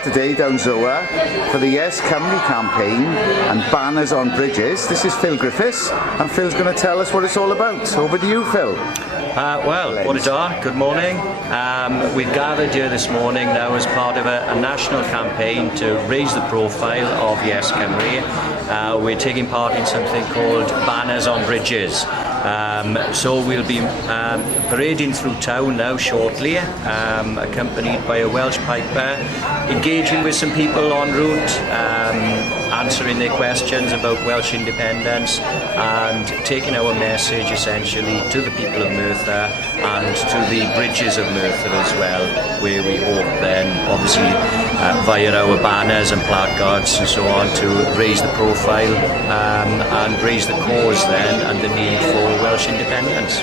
card today down Zoa for the Yes Cymru campaign and banners on bridges. This is Phil Griffiths, and Phil's going to tell us what it's all about. Over to you, Phil. Well, what a day. Good morning. We've gathered here this morning now as part of a national campaign to raise the profile of Yes Cymru. We're taking part in something called banners on bridges. So we'll be parading through town now shortly, accompanied by a Welsh piper, engaging with some people en route, answering their questions about Welsh independence, and taking our message essentially to the people of Merthyr and to the bridges of Merthyr as well, where we hope then obviously via our banners and placards and so on to raise the profile and raise the cause then and the need for Welsh independence.